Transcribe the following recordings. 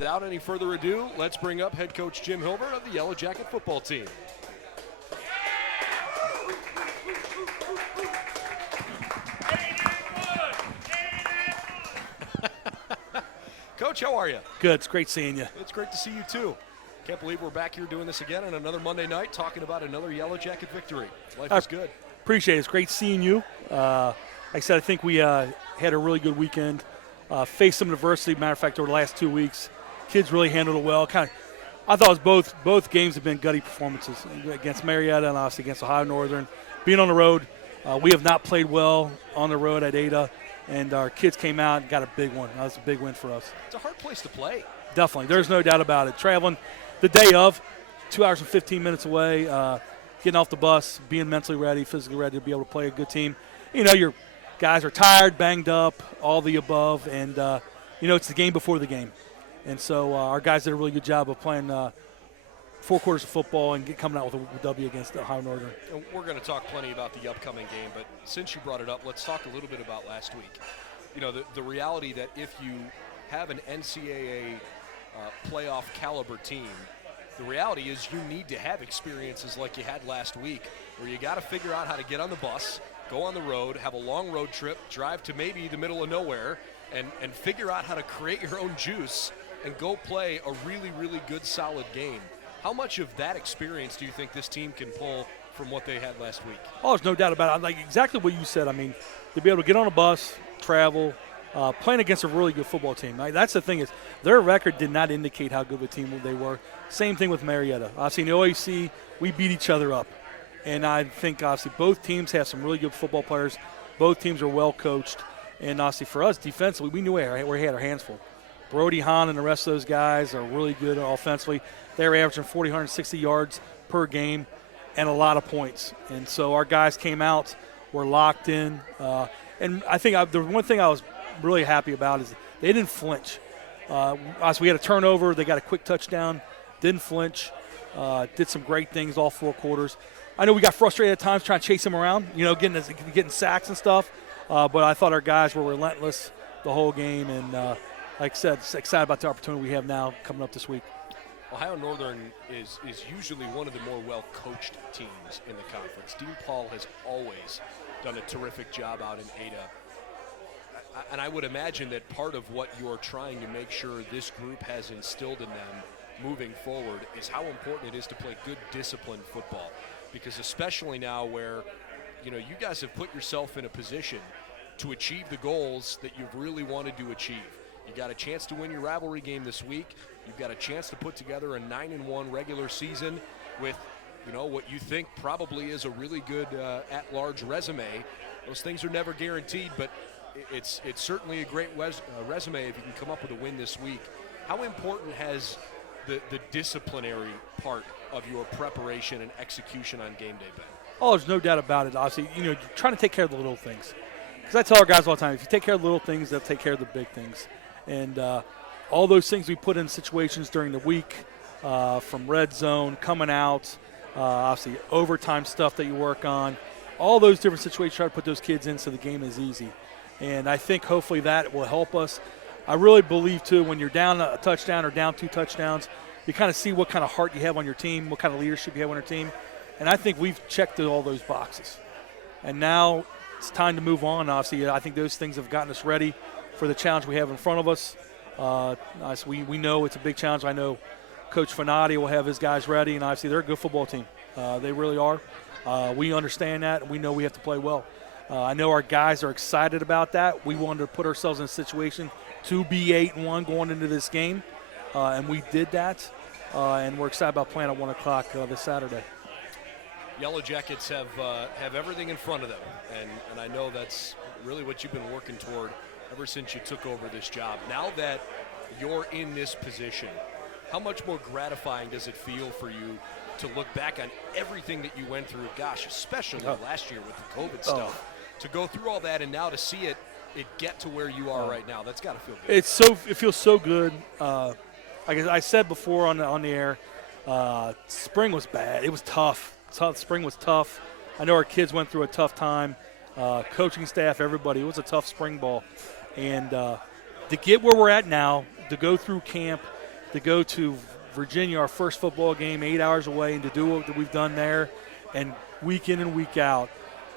Without any further ado, let's bring up head coach Jim Hilvert of the Yellow Jacket football team. Coach, how are you? Good. It's great seeing you. It's great to see you, too. Can't believe we're back here doing this again on another Monday night, talking about another Yellow Jacket victory. Life is good. Appreciate it. It's great seeing you. Like I said, I think we had a really good weekend. Faced some adversity. Matter of fact, over the last 2 weeks, kids really handled it well. I thought it was both games have been gutty performances against Marietta and obviously against Ohio Northern. Being on the road, we have not played well on the road at Ada. And our kids came out and got a big one. That was a big win for us. It's a hard place to play. Definitely. There's no doubt about it. Traveling the day of, 2 hours and 15 minutes away, getting off the bus, being mentally ready, physically ready to be able to play a good team. You know, your guys are tired, banged up, all the above, and, it's the game before the game. And so our guys did a really good job of playing 4 quarters of football and coming out with a W against Ohio Northern. And we're going to talk plenty about the upcoming game, but since you brought it up, let's talk a little bit about last week. You know, the reality that if you have an NCAA playoff caliber team, the reality is you need to have experiences like you had last week, where you got to figure out how to get on the bus, go on the road, have a long road trip, drive to maybe the middle of nowhere, and figure out how to create your own juice and go play a really, really good, solid game. How much of that experience do you think this team can pull from what they had last week? Oh, there's no doubt about it. Like exactly what you said. I mean, to be able to get on a bus, travel, playing against a really good football team. Like, that's the thing is their record did not indicate how good of a team they were. Same thing with Marietta. Obviously, in the OAC, we beat each other up. And I think, obviously, both teams have some really good football players. Both teams are well coached. And, obviously, for us, defensively, we knew we had our hands full. Brody, Hahn, and the rest of those guys are really good offensively. They're averaging 460 yards per game and a lot of points. And so our guys came out, were locked in. And I think the one thing I was really happy about is they didn't flinch. So we had a turnover. They got a quick touchdown, didn't flinch, did some great things all 4 quarters. I know we got frustrated at times trying to chase them around, getting sacks and stuff. But I thought our guys were relentless the whole game. And like I said, excited about the opportunity we have now coming up this week. Ohio Northern is usually one of the more well-coached teams in the conference. Dean Paul has always done a terrific job out in Ada. And I would imagine that part of what you're trying to make sure this group has instilled in them moving forward is how important it is to play good, disciplined football. Because especially now where, you guys have put yourself in a position to achieve the goals that you've really wanted to achieve. You got a chance to win your rivalry game this week. You've got a chance to put together a 9-1 regular season with, what you think probably is a really good at-large resume. Those things are never guaranteed, but it's certainly a great resume if you can come up with a win this week. How important has the disciplinary part of your preparation and execution on game day been? Oh, there's no doubt about it. Obviously, you're trying to take care of the little things. Because I tell our guys all the time, if you take care of the little things, they'll take care of the big things. And all those things we put in situations during the week, from red zone, coming out, obviously overtime stuff that you work on, all those different situations, try to put those kids in so the game is easy. And I think hopefully that will help us. I really believe, too, when you're down a touchdown or down 2 touchdowns, you kind of see what kind of heart you have on your team, what kind of leadership you have on your team. And I think we've checked all those boxes. And now it's time to move on. Obviously, I think those things have gotten us ready for the challenge we have in front of us. We know it's a big challenge. I know Coach Fanati will have his guys ready, and obviously they're a good football team. They really are. We understand that, and we know we have to play well. I know our guys are excited about that. We wanted to put ourselves in a situation to be 8-1 going into this game, and we did that. And we're excited about playing at 1 o'clock this Saturday. Yellow Jackets have everything in front of them, and I know that's really what you've been working toward ever since you took over this job. Now that you're in this position, how much more gratifying does it feel for you to look back on everything that you went through, gosh, especially last year with the COVID stuff, to go through all that and now to see it get to where you are right now? That's got to feel good. It feels so good. Like I said before on the air, spring was bad. It was tough. Spring was tough. I know our kids went through a tough time. Coaching staff, everybody. It was a tough spring ball. And to get where we're at now, to go through camp, to go to Virginia, our first football game, 8 hours away, and to do what we've done there, and week in and week out,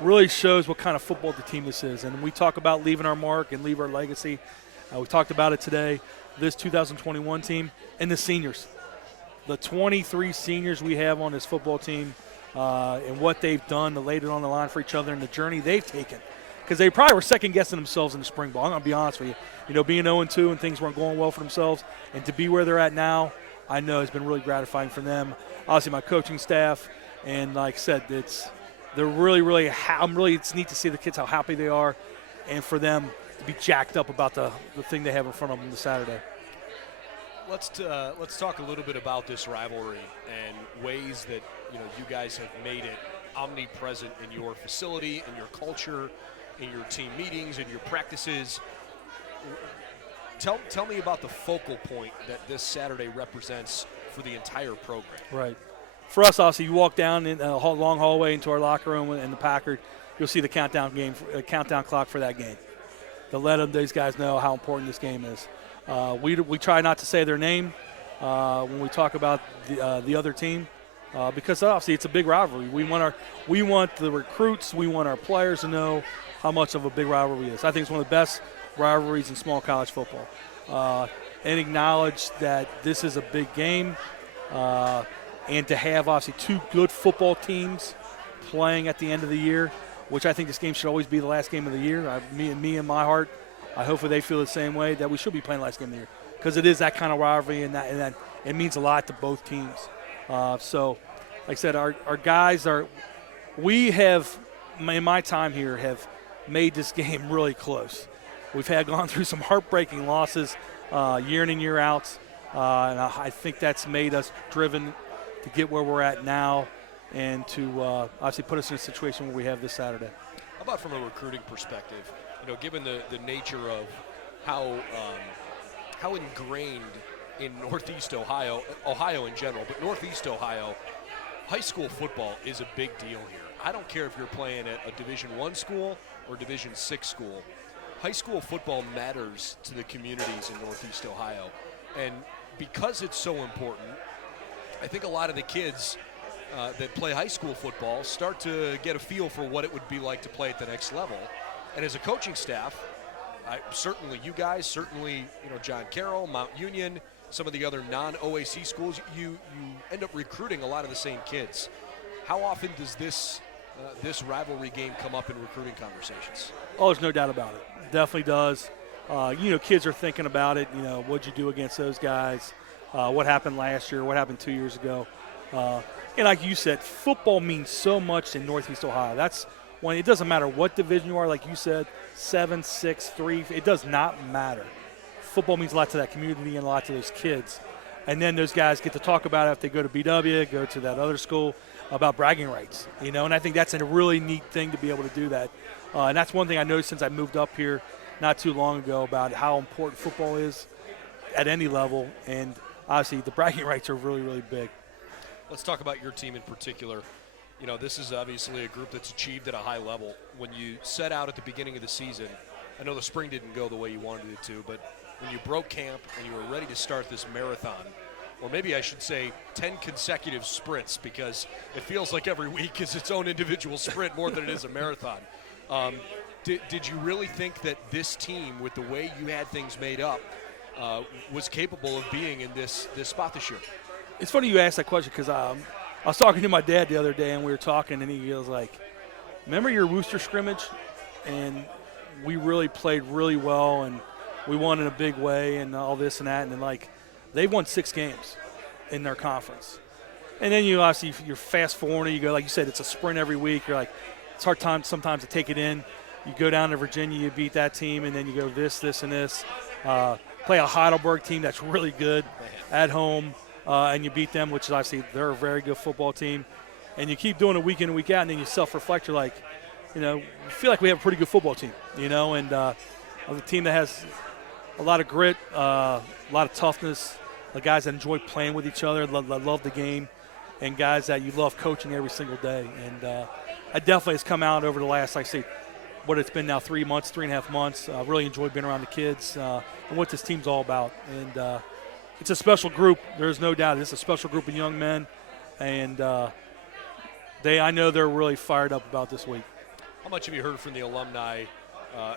really shows what kind of football the team this is. And we talk about leaving our mark and leave our legacy. We talked about it today. This 2021 team and the seniors, the 23 seniors we have on this football team, and what they've done to lay it on the line for each other and the journey they've taken. Because they probably were second-guessing themselves in the spring ball. I'm going to be honest with you. You know, being 0-2 and things weren't going well for themselves, and to be where they're at now, I know it's been really gratifying for them. Obviously, my coaching staff, and like I said, it's neat to see the kids how happy they are, and for them to be jacked up about the thing they have in front of them this Saturday. Let's talk a little bit about this rivalry and ways that you guys have made it omnipresent in your facility, in your culture, in your team meetings, in your practices. Tell me about the focal point that this Saturday represents for the entire program. Right. For us, obviously, you walk down in a long hallway into our locker room in the Packard, you'll see the countdown clock for that game. To let these guys know how important this game is. We try not to say their name when we talk about the other team because obviously it's a big rivalry. We want the recruits, we want our players to know how much of a big rivalry it is. I think it's one of the best rivalries in small college football. And acknowledge that this is a big game, and to have obviously two good football teams playing at the end of the year, which I think this game should always be the last game of the year. Me in my heart, I hope they feel the same way, that we should be playing the last game of the year because it is that kind of rivalry, and that it means a lot to both teams. So, like I said, our guys we have, in my time here, have made this game really close. We've gone through some heartbreaking losses year in and year out, and I think that's made us driven to get where we're at now and to obviously put us in a situation where we have this Saturday. How about from a recruiting perspective? Given the nature of how ingrained in Northeast Ohio in general, but Northeast Ohio, high school football is a big deal here. I don't care if you're playing at a Division I school or Division VI school. High school football matters to the communities in Northeast Ohio. And because it's so important, I think a lot of the kids that play high school football start to get a feel for what it would be like to play at the next level. And as a coaching staff, certainly you guys, certainly John Carroll, Mount Union, some of the other non-OAC schools, you end up recruiting a lot of the same kids. How often does this rivalry game come up in recruiting conversations? Oh, there's no doubt about it. Definitely does. Kids are thinking about it. What'd you do against those guys? What happened last year? What happened 2 years ago? And like you said, football means so much in Northeast Ohio. That's when it doesn't matter what division you are, like you said, 7, 6, 3. It does not matter. Football means a lot to that community and a lot to those kids. And then those guys get to talk about it if they go to BW, go to that other school, about bragging rights. And I think that's a really neat thing to be able to do that. And that's one thing I noticed since I moved up here not too long ago about how important football is at any level. And obviously the bragging rights are really, really big. Let's talk about your team in particular. This is obviously a group that's achieved at a high level. When you set out at the beginning of the season, I know the spring didn't go the way you wanted it to, but when you broke camp and you were ready to start this marathon, or maybe I should say 10 consecutive sprints, because it feels like every week is its own individual sprint more than it is a marathon. Did you really think that this team, with the way you had things made up, was capable of being in this spot this year? It's funny you asked that question because I was talking to my dad the other day, and we were talking, and he was like, remember your Worcester scrimmage? And we really played really well, and we won in a big way and all this and that. And then, like, they've won 6 games in their conference. And then you're fast forwarding. You go, like you said, it's a sprint every week. You're like, it's hard time sometimes to take it in. You go down to Virginia, you beat that team, and then you go this, and this. Play a Heidelberg team that's really good at home. And you beat them, which is obviously they're a very good football team. And you keep doing it week in and week out, and then you self-reflect. You're like, you feel like we have a pretty good football team, and a team that has a lot of grit, a lot of toughness, the guys that enjoy playing with each other, love the game, and guys that you love coaching every single day. And it definitely has come out over the last, like I say, what it's been now 3.5 months. Really enjoyed being around the kids and what this team's all about. And it's a special group. There's no doubt. It's a special group of young men, and I know they're really fired up about this week. How much have you heard from the alumni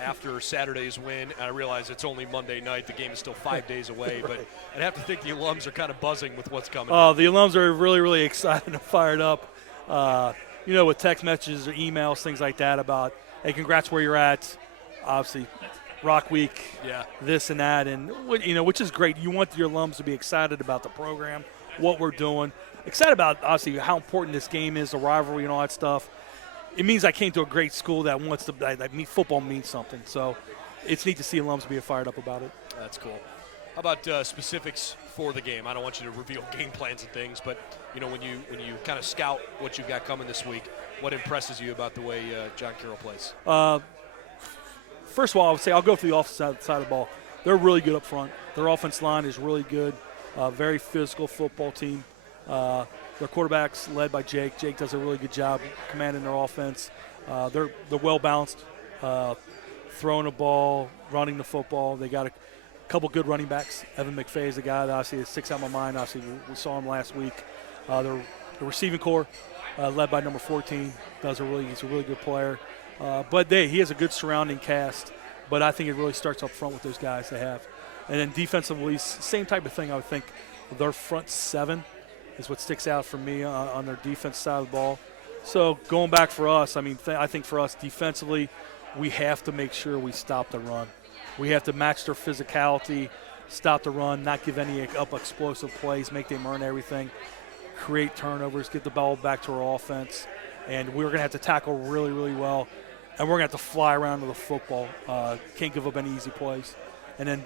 after Saturday's win? I realize it's only Monday night. The game is still 5 days away, but I'd have to think the alums are kind of buzzing with what's coming. The alums are really, really excited and fired up. With text messages or emails, things like that about, hey, congrats where you're at. Obviously, Rock Week, this and that, and which is great. You want your alums to be excited about the program, what we're doing, excited about obviously how important this game is, the rivalry and all that stuff. It means I came to a great school that wants to football means something. So it's neat to see alums be fired up about it. That's cool. How about specifics for the game? I don't want you to reveal game plans and things, but when you kind of scout what you've got coming this week, what impresses you about the way John Carroll plays? First of all, I would say I'll go through the offensive side of the ball. They're really good up front. Their offense line is really good. Very physical football team. Their quarterback's led by Jake. Jake does a really good job commanding their offense. They're well balanced, throwing the ball, running the football. They got a couple good running backs. Evan McFay is a guy that obviously sticks out in my mind. Obviously, we saw him last week. The receiving core, led by number 14, he's a really good player. But he has a good surrounding cast. But I think it really starts up front with those guys they have. And then defensively, same type of thing. I would think their front seven is what sticks out for me on their defense side of the ball. So going back for us, I think for us defensively, we have to make sure we stop the run. We have to match their physicality, stop the run, not give any up explosive plays, make them earn everything, create turnovers, get the ball back to our offense. And we're going to have to tackle really, really well. And we're going to have to fly around with the football. Can't give up any easy plays. And then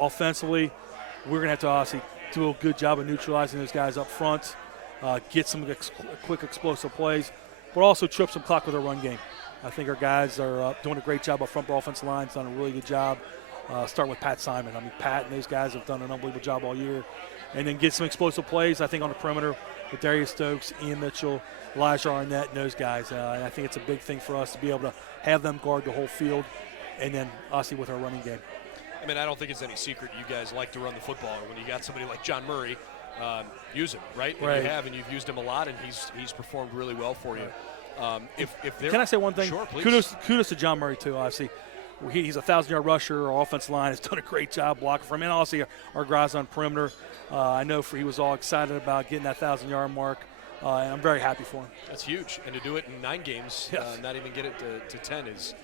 offensively, we're going to have to obviously do a good job of neutralizing those guys up front, get some quick explosive plays, but also trip some clock with our run game. I think our guys are doing a great job up front. Our offensive line's done a really good job. Starting with Pat Simon. Pat and those guys have done an unbelievable job all year. And then get some explosive plays, I think, on the perimeter with Darius Stokes, Ian Mitchell, Elijah Arnett, and those guys. And I think it's a big thing for us to be able to have them guard the whole field, and then obviously with our running game. I don't think it's any secret you guys like to run the football. When you got somebody like John Murray, use him, right? Right. And you have, and you've used him a lot, and he's performed really well for you. Can I say one thing? Sure, please. Kudos to John Murray, too, obviously. He's a 1,000-yard rusher. Our offensive line has done a great job blocking for him. And obviously our guys on perimeter. I know he was all excited about getting that 1,000-yard mark, and I'm very happy for him. That's huge. And to do it in 9 games, yes. Not even get it to 10 is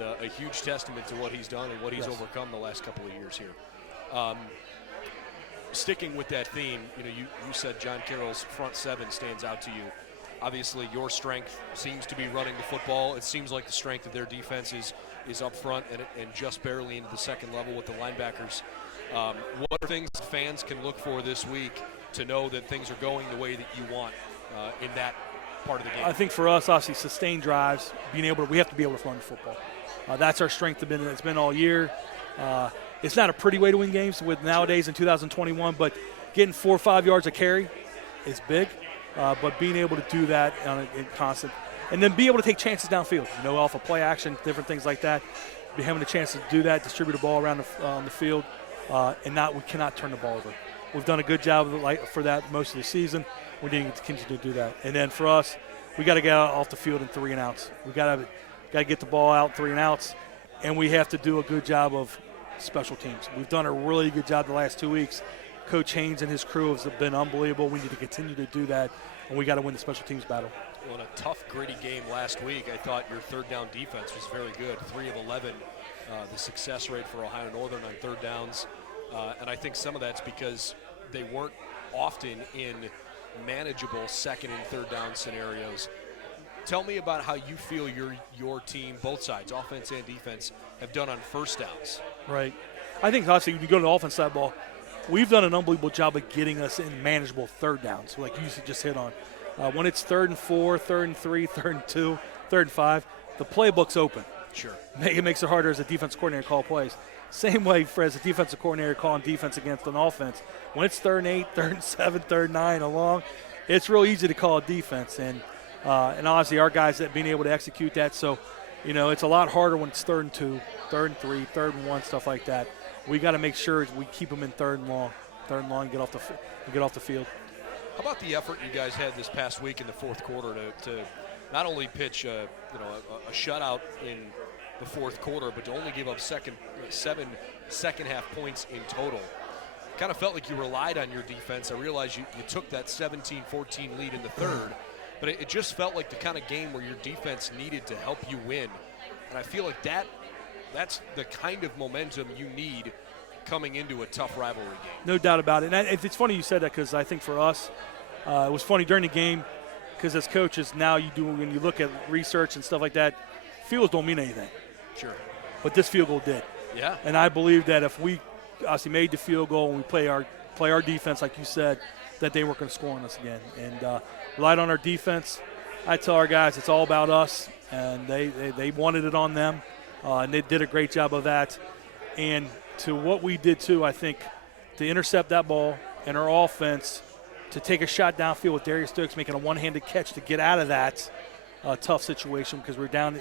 a huge testament to what he's done and what he's overcome the last couple of years here. Sticking with that theme, you said John Carroll's front seven stands out to you. Obviously, your strength seems to be running the football. It seems like the strength of their defense is up front and just barely into the second level with the linebackers. What are things fans can look for this week to know that things are going the way that you want in that part of the game? I think for us, obviously, sustained drives, we have to be able to run the football. That's our strength. It's been all year. It's not a pretty way to win games with nowadays in 2021, but getting 4 or 5 yards a carry is big. But being able to do that in constant, and then be able to take chances downfield, off of play action, different things like that. Be having a chance to do that, distribute the ball around the field, and we cannot turn the ball over. We've done a good job for that most of the season. We need to continue to do that. And then for us, we got to get out off the field in 3 and outs. We got to get the ball out 3 and outs, and we have to do a good job of special teams. We've done a really good job the last 2 weeks. Coach Haynes and his crew have been unbelievable. We need to continue to do that, and we got to win the special teams battle. Well, in a tough, gritty game last week, I thought your third down defense was very good. 3 of 11, the success rate for Ohio Northern on third downs. And I think some of that's because they weren't often in manageable second and third down scenarios. Tell me about how you feel your team, both sides, offense and defense, have done on first downs. Right. I think, obviously, when you go to the offense side of the ball, we've done an unbelievable job of getting us in manageable third downs, like you just hit on. When it's 3rd and 4, 3rd and 3, 3rd and 2, 3rd and 5, the playbook's open. Sure. It makes it harder as a defensive coordinator to call plays. Same way for as a defensive coordinator calling defense against an offense. When it's 3rd and 8, 3rd and 7, 3rd and 9 along, it's real easy to call a defense. And obviously our guys that being able to execute that. So, it's a lot harder when it's 3rd and 2, 3rd and 3, 3rd and 1, stuff like that. We got to make sure we keep them in 3rd and long. third and long, and get off the field. How about the effort you guys had this past week in the fourth quarter to not only pitch a shutout in the fourth quarter, but to only give up 7 second-half points in total? Kind of felt like you relied on your defense. I realize you took that 17-14 lead in the third, but it just felt like the kind of game where your defense needed to help you win. And I feel like that's the kind of momentum you need coming into a tough rivalry game. No doubt about it. And it's funny you said that, because I think for us, it was funny during the game, because as coaches now when you look at research and stuff like that, fields don't mean anything. Sure. But this field goal did. Yeah. And I believe that if we obviously made the field goal and we play our defense, like you said, that they weren't going to score on us again. And relied on our defense. I tell our guys it's all about us, and they wanted it on them, and they did a great job of that. And to what we did too, I think, to intercept that ball and our offense, to take a shot downfield with Darius Stokes making a one-handed catch to get out of that tough situation, because we're down,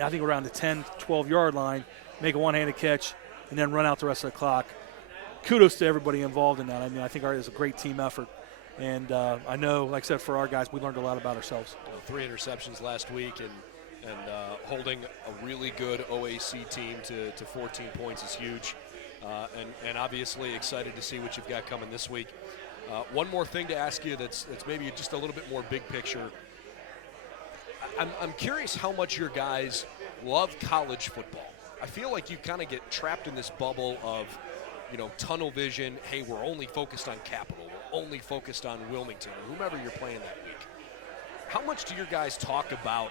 I think, around the 10, 12-yard line, make a one-handed catch, and then run out the rest of the clock. Kudos to everybody involved in that. I mean, I think it's a great team effort. And I know, like I said, for our guys, we learned a lot about ourselves. 3 interceptions last week, and holding a really good OAC team to 14 points is huge. And obviously excited to see what you've got coming this week. One more thing to ask you that's maybe just a little bit more big picture. I'm curious how much your guys love college football. I feel like you kind of get trapped in this bubble of, tunnel vision. Hey, we're only focused on Capital. We're only focused on Wilmington or whomever you're playing that week. How much do your guys talk about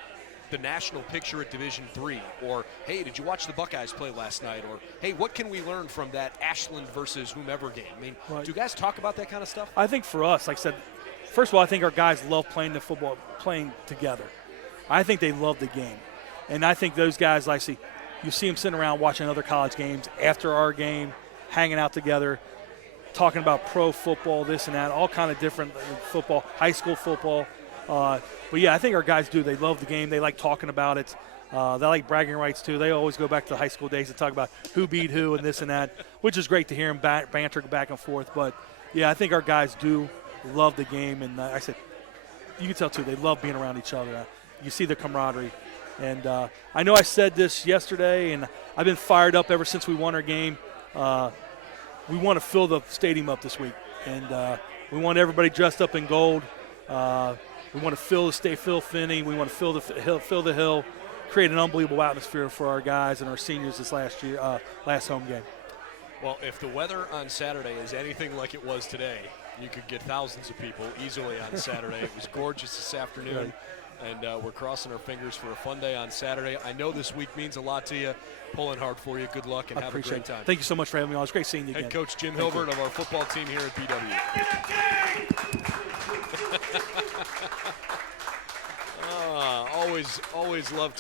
the national picture at Division III? Or, hey, did you watch the Buckeyes play last night? Or, hey, what can we learn from that Ashland versus whomever game? I mean, do you guys talk about that kind of stuff? I think for us, like I said, first of all, I think our guys love playing the football, playing together. I think they love the game. And I think those guys, you see them sitting around watching other college games after our game, hanging out together, talking about pro football, this and that, all kind of different football, high school football. But, yeah, I think our guys do. They love the game. They like talking about it. They like bragging rights, too. They always go back to the high school days and talk about who beat who and this and that, which is great to hear them banter back and forth. But, yeah, I think our guys do love the game. And I said, you can tell, too, they love being around each other. You see the camaraderie. And I know I said this yesterday, and I've been fired up ever since we won our game. We want to fill the stadium up this week. And we want everybody dressed up in gold. We want to fill Finney. We want to fill the hill, create an unbelievable atmosphere for our guys and our seniors this last home game. Well, if the weather on Saturday is anything like it was today, you could get thousands of people easily on Saturday. It was gorgeous this afternoon. Right. And we're crossing our fingers for a fun day on Saturday. I know this week means a lot to you. Pulling hard for you. Good luck and have a great time. Thank you so much for having me on. It's great seeing you again. Head coach Jim Hilvert of our football team here at BW. Always love